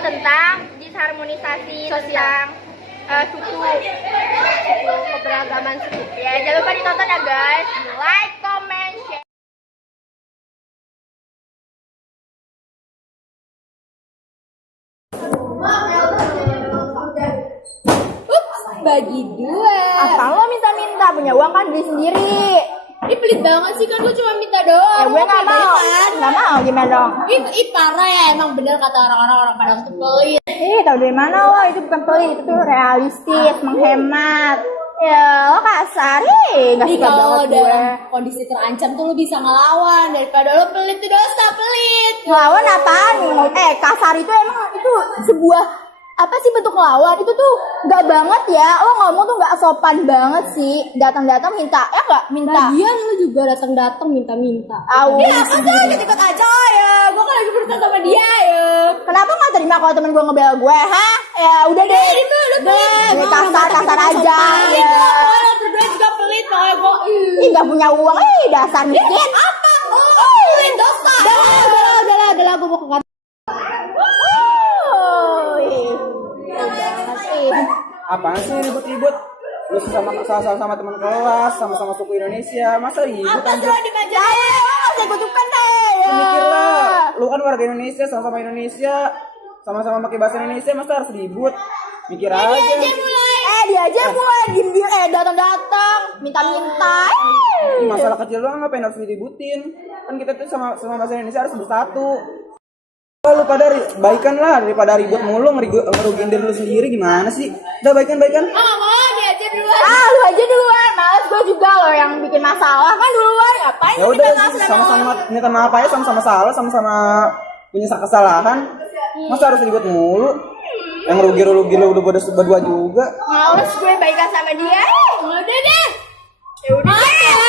tentang disharmonisasi tentang suku keberagaman suku. Ya, jangan lupa ditonton ya guys. Like, comment, share. Bagi dua. Apa lo minta-minta? Punya uang kan beli sendiri. Ih pelit banget sih, kan gue cuma minta doang. Ya gue nggak mau. Nggak mau gimana dong? Ih parah ya, emang bener kata orang Padang tuh pelit. Tahu dari mana lo? Itu bukan pelit, itu tuh realistis, menghemat. Ya lo kasar, nggak Nih suka kalau banget gue. dalam kondisi terancam tuh lo bisa ngelawan daripada lo pelit tuh dosa pelit. Ngelawan apaan? Kasar itu emang itu sebuah apa sih bentuk ngelawan? Itu tuh nggak banget ya. Lo ngomong tuh nggak sopan banget sih. Datang-datang minta, ya nggak minta. Lagian lo juga datang minta-minta. Awu. Ya apa sih ikut aja ya. Gue kan lagi berusaha sama dia ya. Kenapa nggak terima kalau temen gue ngebela gue, ha? Ya udah deh. Ini kasar aja. Ya. Lo berdua juga pelit loh. Gue Ih nggak punya uang, dasar miskin. apa? Pelit dosa. Udah gue mau ke kantor. Apaan sih ribut-ribut? Lu sama teman kelas, sama-sama suku Indonesia, masa ribut Apa anjir? sih dimajain? Saya kutukan deh. Mikirlah, lu kan warga Indonesia, sama-sama Indonesia, sama-sama pakai bahasa Indonesia, masa harus ribut? Mikir aja. Dia aja mulai diem datang-datang, minta-minta. Ini masalah kecil doang, ngapain harus diributin? Kan kita tuh sama bahasa Indonesia harus bersatu. Lu pada baikan lah daripada ribut mulu ngerugiin diri lu sendiri, gimana sih? Udah baikan. Mau dia aja duluan. Lu aja duluan, males gue juga loh yang bikin masalah kan duluan. Ngapain Ya sih udah minta maaf sama sama-sama orang? minta maaf aja, sama-sama salah, sama-sama punya kesalahan. Masa harus ribut mulu? Yang rugi lu udah berdua juga. Males gue baikan sama dia. Udah deh. Ya udah deh.